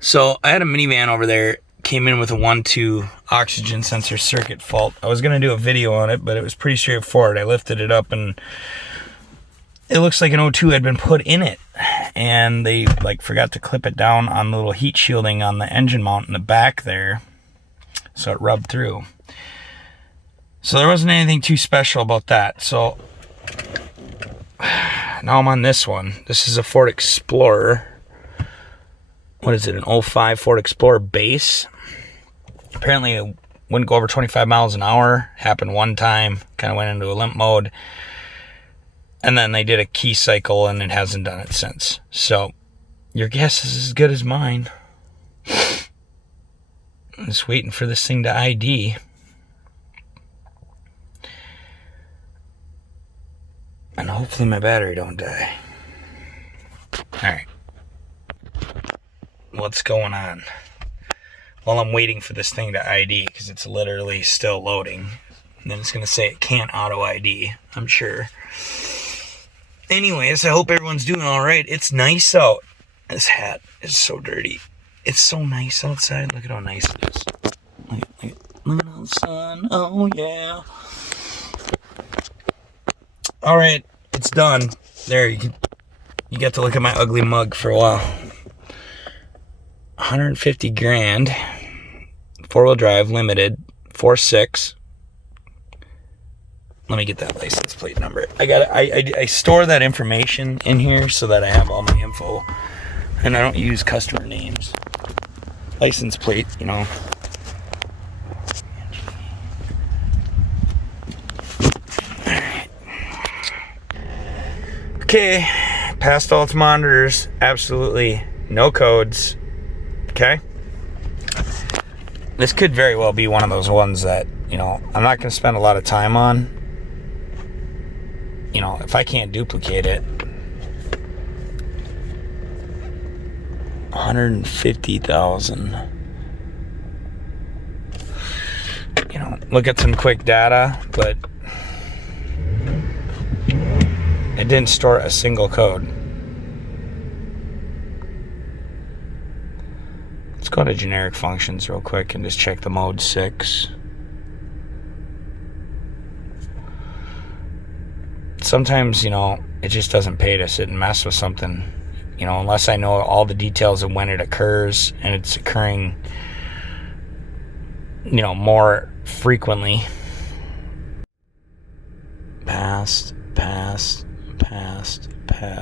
So I had a minivan over there, came in with a 1-2 oxygen sensor circuit fault. I was going to do a video on it, but it was pretty straightforward. I lifted it up and it looks like an O2 had been put in it. And they like forgot to clip it down on the little heat shielding on the engine mount in the back there. So it rubbed through. So there wasn't anything too special about that. So now I'm on this one. This is a Ford Explorer. What is it, an 05 Ford Explorer base? Apparently it wouldn't go over 25 miles an hour. Happened one time, kind of went into a limp mode. And then they did a key cycle and it hasn't done it since. So your guess is as good as mine. I'm just waiting for this thing to ID. And hopefully my battery don't die. Alright. What's going on? Well, I'm waiting for this thing to ID because it's literally still loading. And then it's going to say it can't auto ID, I'm sure. Anyways, I hope everyone's doing all right. It's nice out. This hat is so dirty. It's so nice outside. Look at how nice it is. Look at the sun. Oh, yeah. All right, it's done. There, you get to look at my ugly mug for a while. 150 grand, 4-wheel drive, limited, 4.6. Let me get that license plate number. I store that information in here so that I have all my info, and I don't use customer names. License plate, you know. Alright. Okay, passed all its monitors, absolutely no codes. Okay? This could very well be one of those ones that, you know, I'm not going to spend a lot of time on. You know, if I can't duplicate it. 150,000. You know, look at some quick data, but it didn't store a single code. Let's go to generic functions real quick and just check the mode 6. Sometimes, you know, it just doesn't pay to sit and mess with something, you know, unless I know all the details of when it occurs and it's occurring, you know, more frequently. Passed.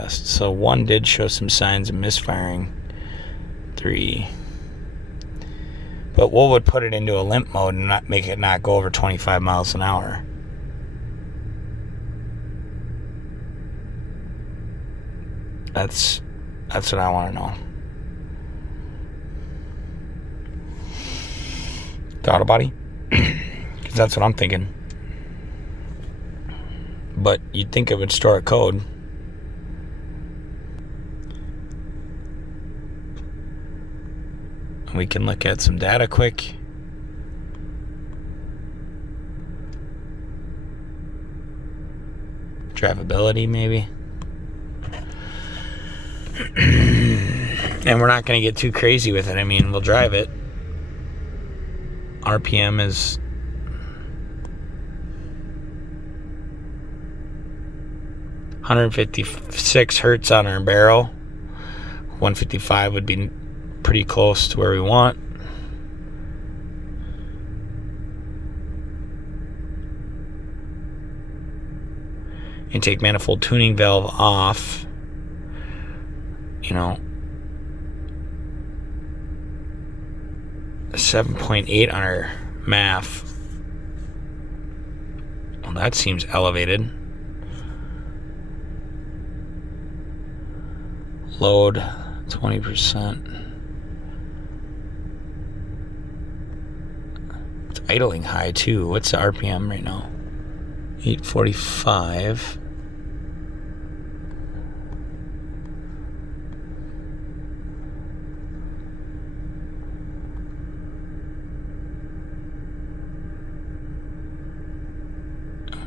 So 1 did show some signs of misfiring. 3. But what would put it into a limp mode and not make it not go over 25 miles an hour? That's what I want to know. Throttle body? Because that's what I'm thinking. But you'd think it would store a code. We can look at some data quick. Drivability, maybe. And we're not going to get too crazy with it. I mean, we'll drive it. RPM is 156 hertz on our barrel. 155 would be pretty close to where we want. Intake manifold tuning valve off. You know, 7.8 on our MAF. Well, that seems elevated. Load 20%. It's idling high too. What's the RPM right now? 845.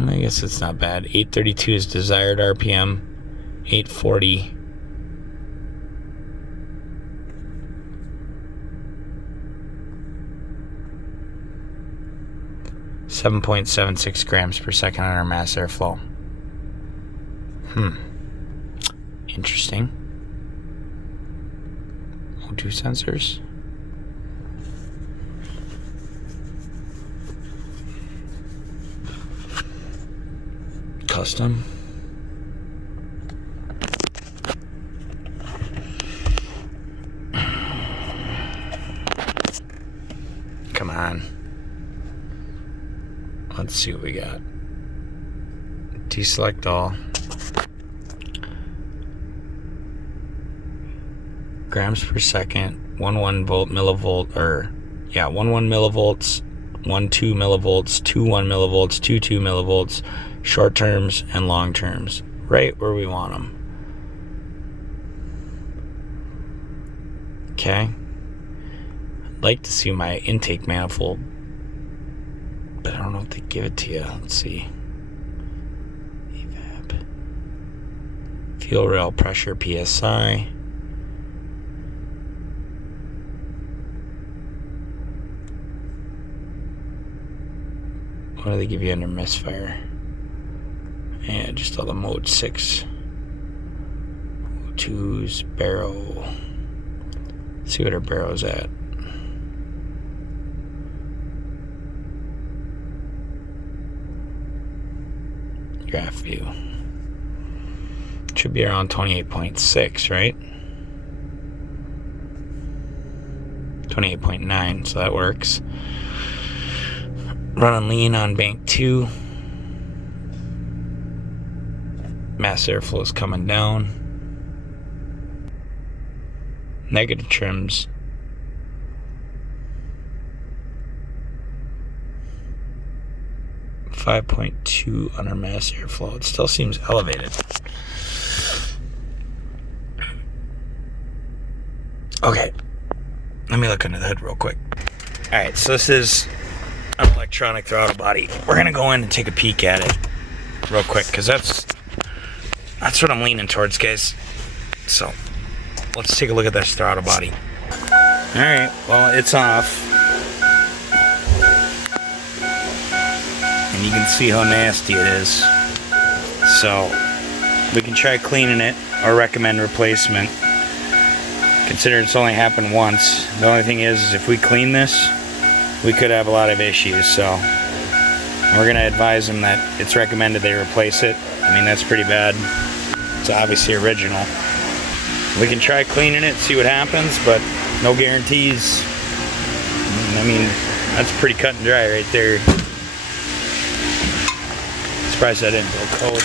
I guess it's not bad. 832 is desired RPM. 840. 7.76 grams per second on our mass airflow. Interesting. O2 sensors. Custom. Come on. Let's see what we got. Deselect all. Grams per second. 11 volt millivolt, or yeah, 11 millivolts, 12 millivolts, 21 millivolts, 22 millivolts, short terms and long terms, right where we want them. Okay. I'd like to see my intake manifold, but I don't know if they give it to you. Let's see. Evap. Fuel rail pressure, PSI. What do they give you under misfire? Yeah, just all the mode 6. O2's barrel. Let's see what our barrel's at. Graph view. Should be around 28.6, right? 28.9, so that works. Running lean on bank 2. Mass airflow is coming down. Negative trims. .2 on our mass airflow. It still seems elevated. Okay. Let me look under the hood real quick. Alright, so this is an electronic throttle body. We're going to go in and take a peek at it real quick, because that's what I'm leaning towards, guys. So, let's take a look at this throttle body. Alright, well, it's off. And you can see how nasty it is. So, we can try cleaning it or recommend replacement. Considering it's only happened once, the only thing is if we clean this, we could have a lot of issues. So, we're going to advise them that it's recommended they replace it. I mean, that's pretty bad. It's obviously original. We can try cleaning it, see what happens, but no guarantees. I mean, that's pretty cut and dry right there. Surprised I didn't go cold.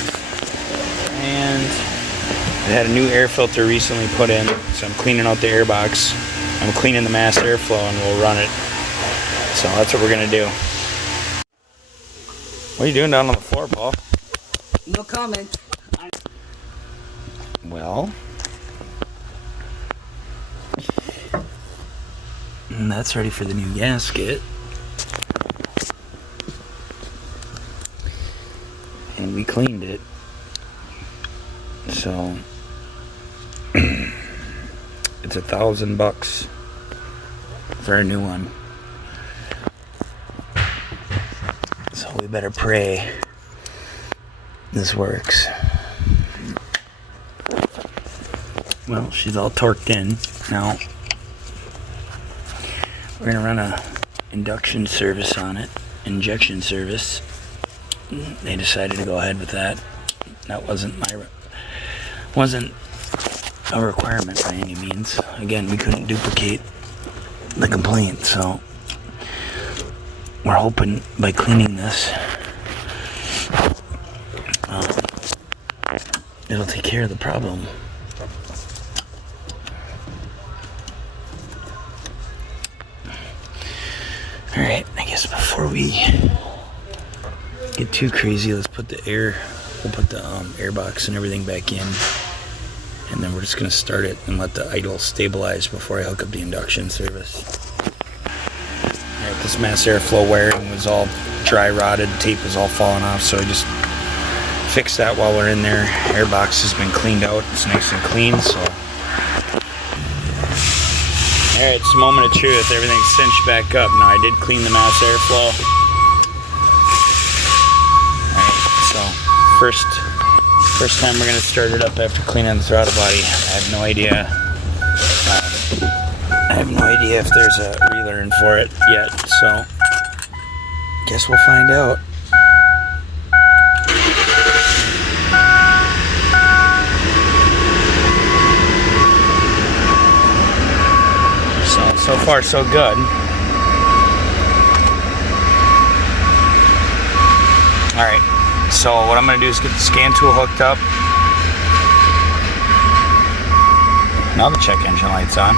And I had a new air filter recently put in, so I'm cleaning out the air box. I'm cleaning the mass airflow and we'll run it. So that's what we're gonna do. What are you doing down on the floor, Paul? No comment. Well, and that's ready for the new gasket. And we cleaned it. So it's $1,000 for a new one. So we better pray this works. Well, she's all torqued in. Now we're gonna run a induction service on it, injection service. They decided to go ahead with that. That wasn't a requirement by any means. Again, we couldn't duplicate the complaint, so we're hoping by cleaning this, it'll take care of the problem. Alright, I guess before we get too crazy, we'll put the air box and everything back in, and then we're just going to start it and let the idle stabilize before I hook up the induction service. Alright, this mass airflow wiring was all dry rotted, tape was all falling off, so I just fixed that while we're in there. Air box has been cleaned out, it's nice and clean, so. Alright, it's a moment of truth, everything's cinched back up. Now I did clean the mass airflow. First time we're gonna start it up after cleaning the throttle body. I have no idea. I have no idea if there's a relearn for it yet, so guess we'll find out. So far so good. Alright, so what I'm going to do is get the scan tool hooked up. Now the check engine light's on.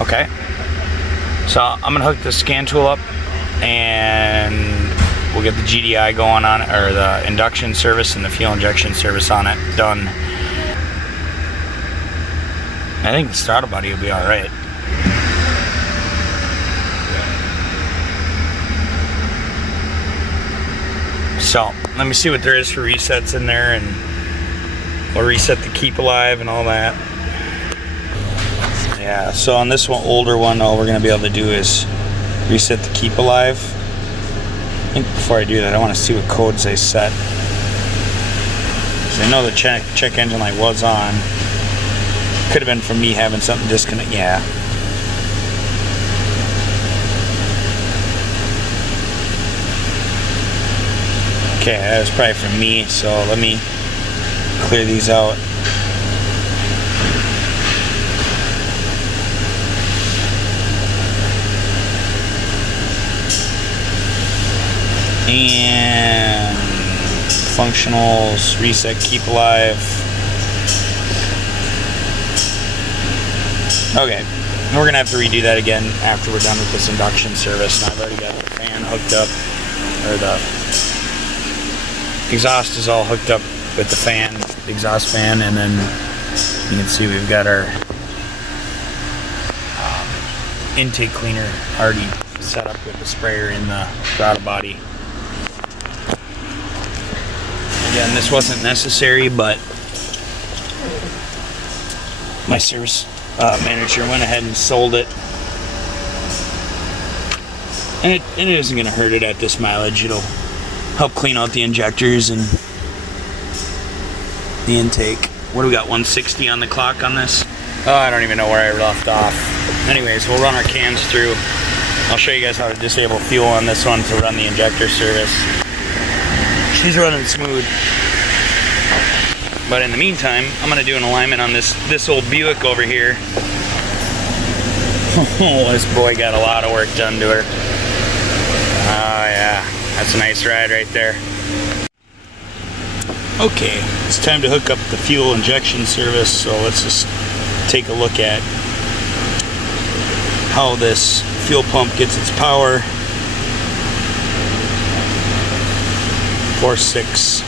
Okay, so I'm going to hook the scan tool up and we'll get the GDI going on it, or the induction service and the fuel injection service on it done. I think the throttle body will be alright. So, let me see what there is for resets in there, and we'll reset the keep alive and all that. Yeah, so on this one, older one, all we're going to be able to do is reset the keep alive. I think before I do that, I want to see what codes they set. So I know the check engine light was on. Could have been from me having something disconnect. Yeah. Okay, that was probably from me, so let me clear these out. And functionals, reset, keep alive. Okay, we're gonna have to redo that again after we're done with this induction service. And I've already got the fan hooked up, or the exhaust is all hooked up with the fan, the exhaust fan, and then you can see we've got our intake cleaner already set up with the sprayer in the throttle body. Again, this wasn't necessary, but my service manager went ahead and sold it, and it isn't going to hurt it at this mileage. It'll help clean out the injectors and the intake. What do we got, 160 on the clock on this? Oh, I don't even know where I left off. Anyways, we'll run our cans through. I'll show you guys how to disable fuel on this one to run the injector service. She's running smooth. But in the meantime, I'm going to do an alignment on this old Buick over here. Oh, this boy got a lot of work done to her. Oh yeah, that's a nice ride right there. Okay, it's time to hook up the fuel injection service, so let's just take a look at how this fuel pump gets its power. 4.6.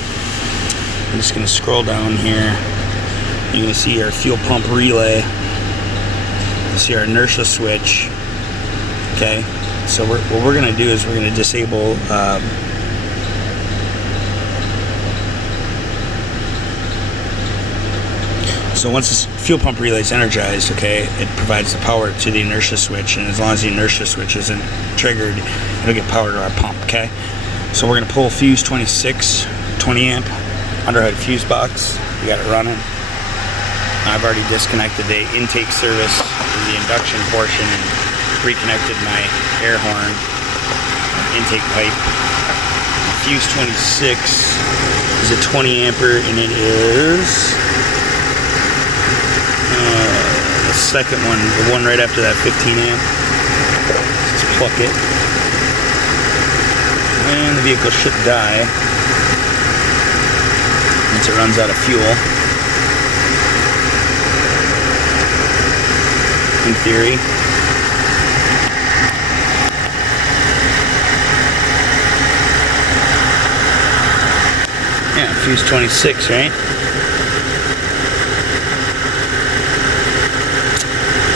I'm just going to scroll down here. You can see our fuel pump relay. You see our inertia switch. Okay, so what we're going to do is we're going to disable so once this fuel pump relay is energized, okay, it provides the power to the inertia switch, and as long as the inertia switch isn't triggered, it'll get power to our pump. Okay, so we're going to pull fuse 26 20 amp underhood fuse box. We got it running. I've already disconnected the intake service in the induction portion and reconnected my air horn intake pipe. Fuse 26 is a 20 ampere, and it is the second one, the one right after that 15 amp. Let's pluck it. And the vehicle should die once it runs out of fuel. In theory. Yeah, fuse 26, right?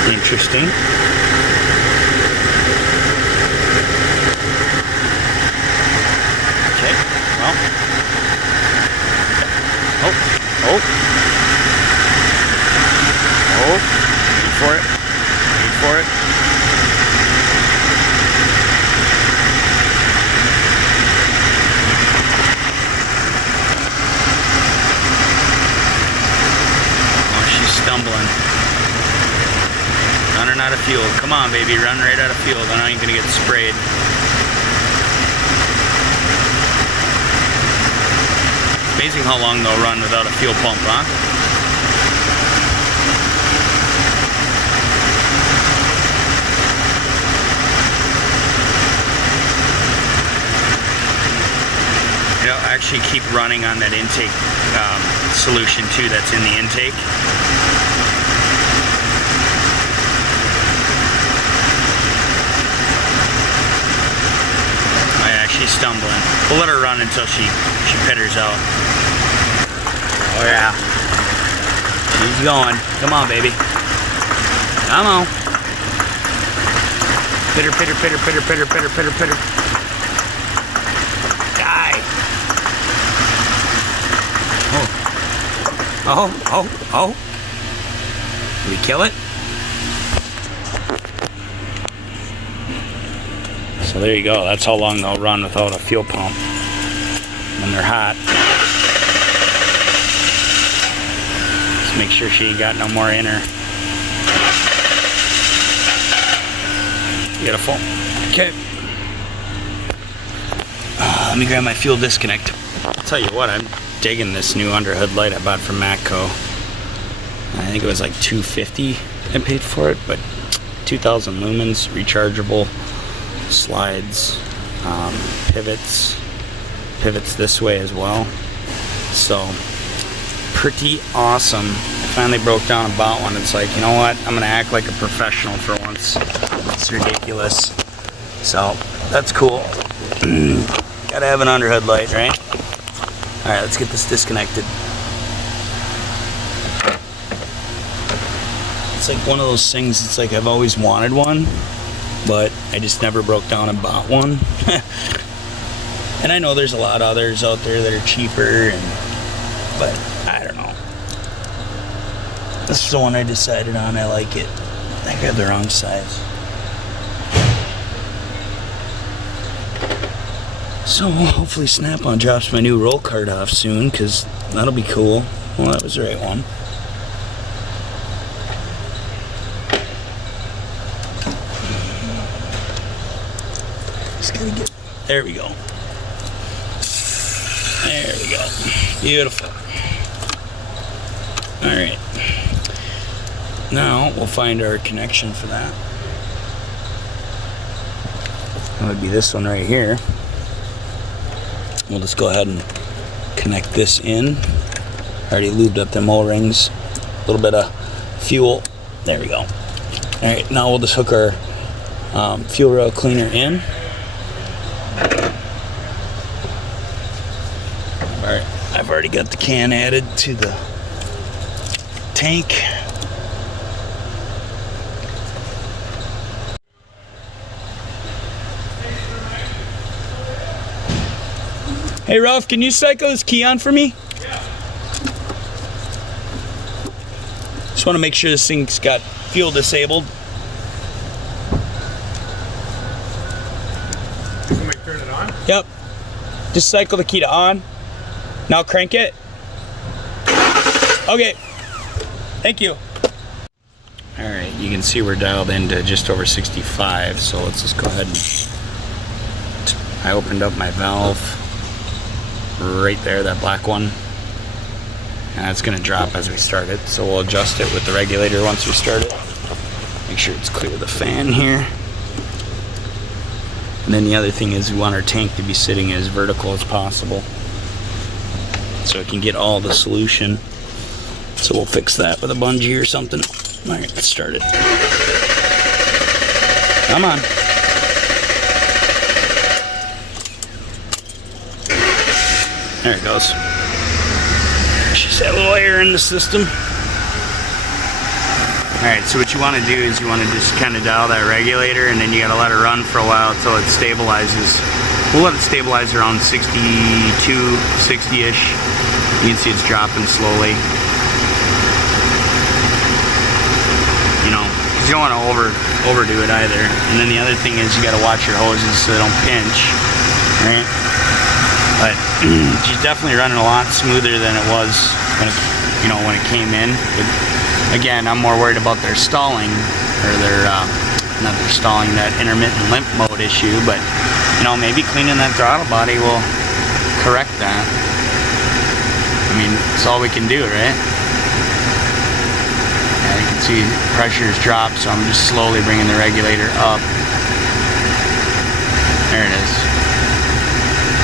Interesting. Okay, well. Oh. Wait for it. running out of fuel. Come on, baby, run right out of fuel. Then I ain't gonna get sprayed. Amazing how long they'll run without a fuel pump, huh? It'll actually keep running on that intake solution too that's in the intake. She's stumbling. We'll let her run until she pitters out. Oh yeah. She's going. Come on, baby. Come on. Pitter, pitter, pitter, pitter, pitter, pitter, pitter, pitter. Die. Oh. Did we kill it? So there you go, that's how long they'll run without a fuel pump when they're hot. Just make sure she ain't got no more in her. Beautiful. Okay. Let me grab my fuel disconnect. I'll tell you what, I'm digging this new underhood light I bought from Matco. I think it was like $250 I paid for it, but 2,000 lumens, rechargeable. Slides, pivots this way as well, so pretty awesome. I finally broke down and bought one. It's like, you know what, I'm gonna act like a professional for once. It's ridiculous, so that's cool. Gotta have an underhood light, right? All right, let's get this disconnected. It's like one of those things, it's like I've always wanted one, but I just never broke down and bought one. And I know there's a lot of others out there that are cheaper, but I don't know. This is the one I decided on. I like it. I grabbed the wrong size. So hopefully Snap-on drops my new roll card off soon, because that'll be cool. Well, that was the right one. There we go. There we go. Beautiful. Alright. Now we'll find our connection for that. That would be this one right here. We'll just go ahead and connect this in. Already lubed up them O-rings. A little bit of fuel. There we go. Alright, now we'll just hook our fuel rail cleaner in. Alright, I've already got the can added to the tank. Hey Ralph, can you cycle this key on for me? Yeah. Just want to make sure this thing's got fuel disabled. Somebody turn it on? Yep. Just cycle the key to on. Now crank it. Okay. Thank you. Alright, you can see we're dialed into just over 65, so let's just go ahead and... I opened up my valve right there, that black one. And it's going to drop as we start it, so we'll adjust it with the regulator once we start it. Make sure it's clear of the fan here. And then the other thing is we want our tank to be sitting as vertical as possible, so it can get all the solution. So we'll fix that with a bungee or something. Alright, let's start it. Come on. There it goes. Just that little air in the system. Alright, so what you want to do is you want to just kind of dial that regulator, and then you got to let it run for a while until it stabilizes. We'll let it stabilize around 62, 60-ish. You can see it's dropping slowly. You know, because you don't want to overdo it either. And then the other thing is you got to watch your hoses so they don't pinch. Right? But she's definitely running a lot smoother than it was when it came in. But again, I'm more worried about their stalling or they're not installing that intermittent limp mode issue, but you know, maybe cleaning that throttle body will correct that. I mean, it's all we can do, right? Yeah, you can see pressure's dropped, so I'm just slowly bringing the regulator up. There it is.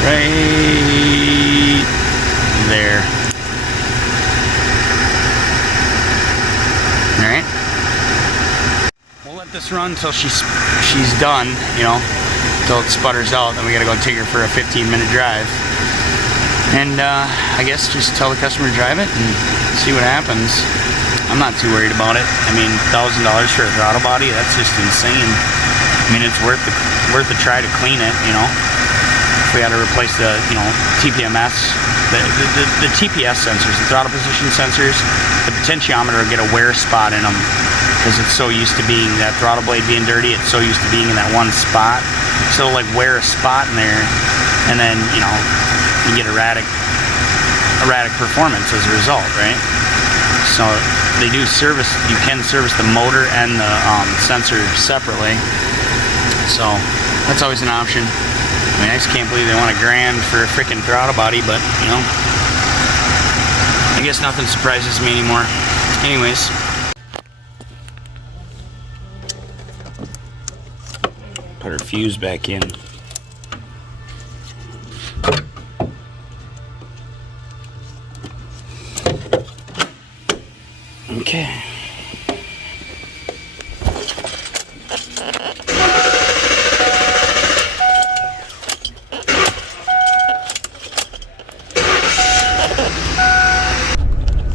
Right there. Alright. We'll let this run until she's done, you know, until it sputters out. Then we gotta go take her for a 15-minute drive. And I guess just tell the customer to drive it and see what happens. I'm not too worried about it. I mean, $1,000 for a throttle body, that's just insane. I mean, it's worth a try to clean it, you know. If we had to replace the, you know, TPMS, the TPS sensors, the throttle position sensors, the potentiometer will get a wear spot in them because it's so used to being, that throttle blade being dirty, it's so used to being in that one spot. So it'll like wear a spot in there, and then, you know, you get erratic performance as a result, right? So they do service, you can service the motor and the sensor separately. So that's always an option. I mean, I just can't believe they want $1,000 for a freaking throttle body, but, you know, I guess nothing surprises me anymore. Anyways. Put her fuse back in. Okay.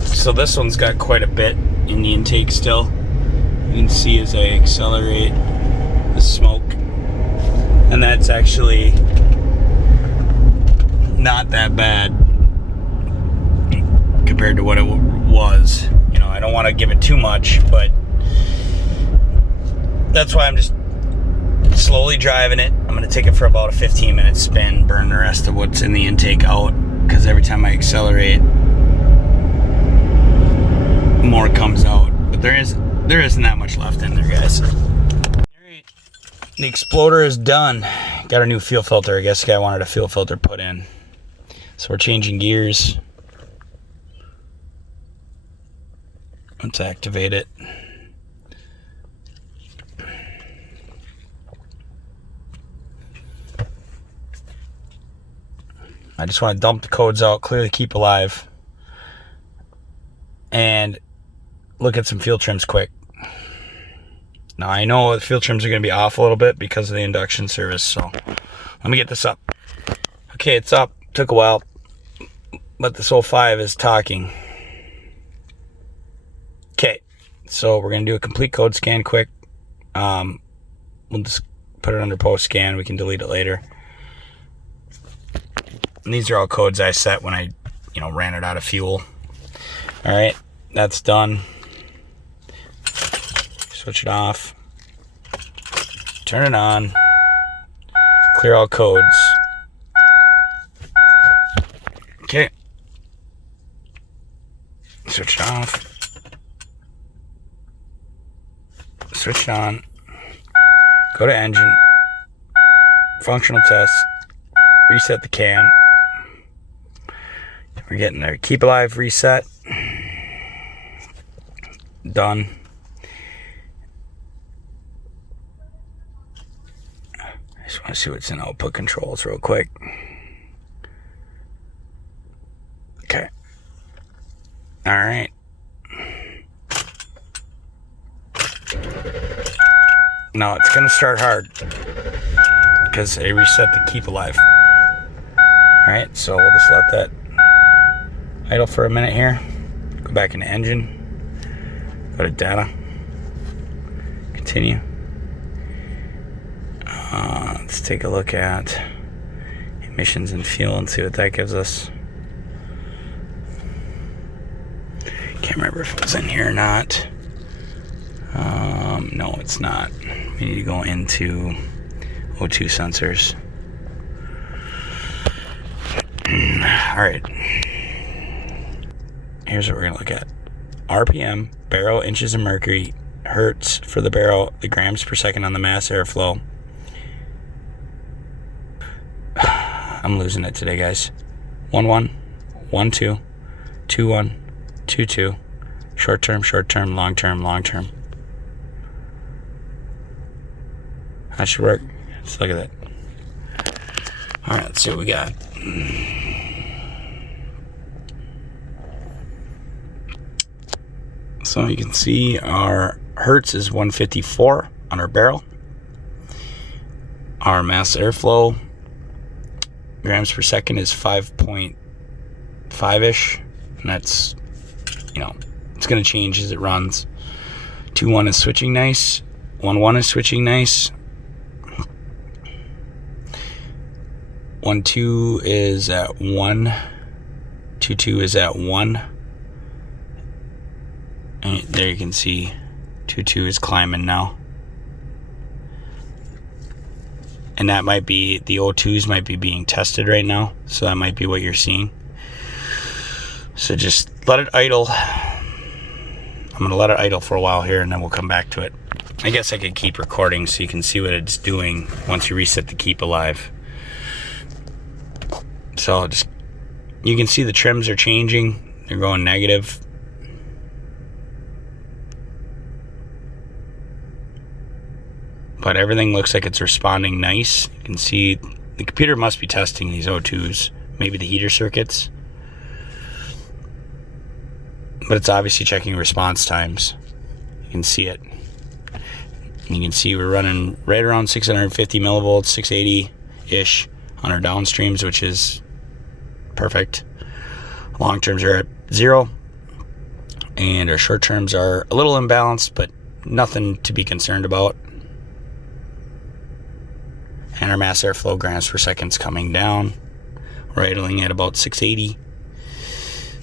So this one's got quite a bit in the intake still. You can see as I accelerate the smoke. And that's actually not that bad compared to what it was. You know, I don't want to give it too much, but that's why I'm just slowly driving it. I'm going to take it for about a 15-minute spin, burn the rest of what's in the intake out, because every time I accelerate, more comes out. But there isn't that much left in there, guys. Alright, the Exploder is done. Got a new fuel filter. I guess the guy wanted a fuel filter put in, so we're changing gears. Let's activate it. I just want to dump the codes out, clear the keep alive, and look at some fuel trims quick. Now I know the fuel trims are going to be off a little bit because of the induction service, so let me get this up. Okay, it's up. Took a while, but this 05 is talking. Okay, so we're going to do a complete code scan quick. We'll just put it under post scan. We can delete it later. And these are all codes I set when I, you know, ran it out of fuel. All right, that's done. Switch it off. Turn it on. Clear all codes. Okay. Switch it off. Switch it on. Go to engine. Functional test. Reset the cam. We're getting there. Keep alive reset. Done. I just want to see what's in output controls real quick. Okay. Alright. Now it's going to start hard because I reset the keep alive. Alright, so we'll just let that idle for a minute here. Go back into engine. Go to data. Continue. Let's take a look at emissions and fuel and see what that gives us. Can't remember if it was in here or not. No, it's not. We need to go into O2 sensors. Alright. Here's what we're going to look at. RPM, baro, inches of mercury, hertz for the barrel, the grams per second on the mass airflow. I'm losing it today, guys. 1-1, 1-2, 2-1, 2-2. Short term, short term, long term, long term. That should work. Let's look at that. All right, let's see what we got. So you can see our hertz is 154 on our barrel. Our mass airflow grams per second is 5.5-ish. And that's, it's going to change as it runs. 2-1 is switching nice. 1-1 is switching nice. 1-2 is at 1. 2-2 is at 1. And there you can see 2-2 is climbing now. And that might be, the O2s might be being tested right now. So that might be what you're seeing. So just let it idle. I'm going to let it idle for a while here and then we'll come back to it. I guess I could keep recording so you can see what it's doing once you reset the keep alive. So just, you can see the trims are changing. They're going negative. But everything looks like it's responding nice. You can see the computer must be testing these O2s, maybe the heater circuits. But it's obviously checking response times. You can see it. And you can see we're running right around 650 millivolts, 680-ish on our downstreams, which is perfect. Long terms are at 0. And our short terms are a little imbalanced, but nothing to be concerned about. And our mass airflow grams per second is coming down. We're idling at about 680.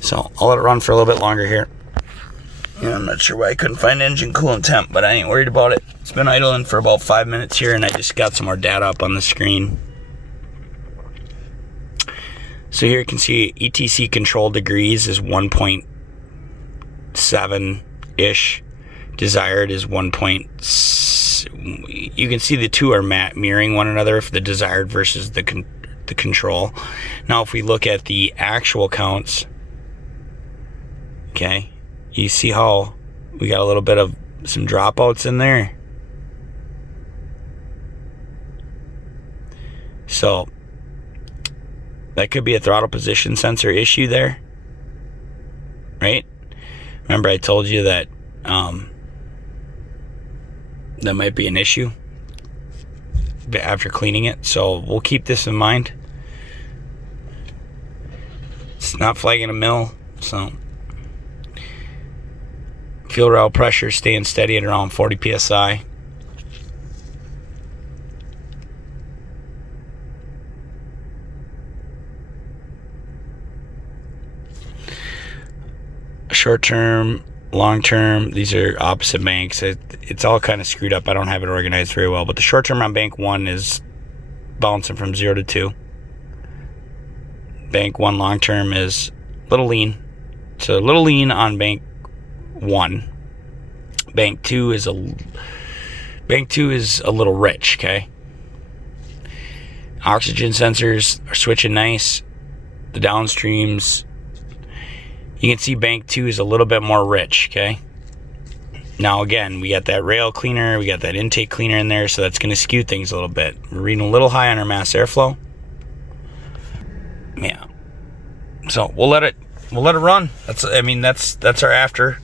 So I'll let it run for a little bit longer here. Yeah, I'm not sure why I couldn't find engine coolant temp, but I ain't worried about it. It's been idling for about 5 minutes here, and I just got some more data up on the screen. So here you can see ETC control degrees is 1.7-ish. Desired is 1.6. You can see the two are mirroring one another for the desired versus the control. Now if we look at the actual counts, okay, you see how we got a little bit of some dropouts in there. So that could be a throttle position sensor issue there, right? Remember I told you that that might be an issue after cleaning it, so we'll keep this in mind. It's not flagging a mill, so fuel rail pressure staying steady at around 40 psi. Short term, long term, these are opposite banks. It's all kind of screwed up. I don't have it organized very well, but the short term on bank 1 is bouncing from 0 to 2. Bank 1 long term is a little lean. So a little lean on bank 1. Bank 2 is a little rich, okay? Oxygen sensors are switching nice. The downstreams, you can see bank 2 is a little bit more rich, okay? Now again, we got that rail cleaner, we got that intake cleaner in there, so that's going to skew things a little bit. We're reading a little high on our mass airflow. Yeah. So we'll let it run. That's our after.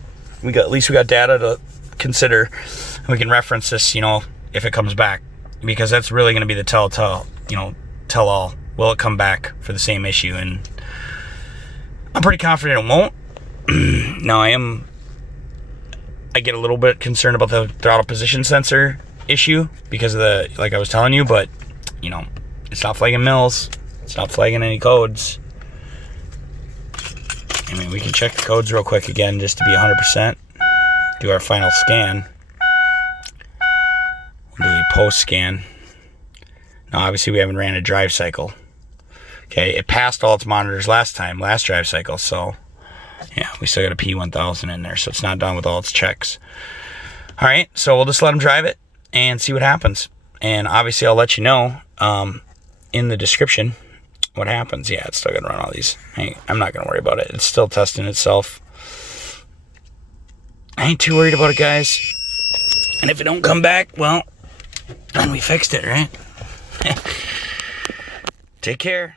At least we got data to consider. We can reference this, if it comes back, because that's really going to be the tell all. Will it come back for the same issue? And I'm pretty confident it won't. Now I get a little bit concerned about the throttle position sensor issue because of like I was telling you, but it's not flagging mills, it's not flagging any codes. I mean, we can check the codes real quick again just to be 100%. Do our final scan. We'll do a post scan. Now obviously we haven't ran a drive cycle. Okay, it passed all its monitors last drive cycle, so yeah, we still got a P1000 in there, so it's not done with all its checks. All right, so we'll just let him drive it and see what happens. And obviously I'll let you know in the description what happens. Yeah, it's still going to run all these. Hey, I'm not going to worry about it. It's still testing itself. I ain't too worried about it, guys. And if it don't come back, well, then we fixed it, right? Take care.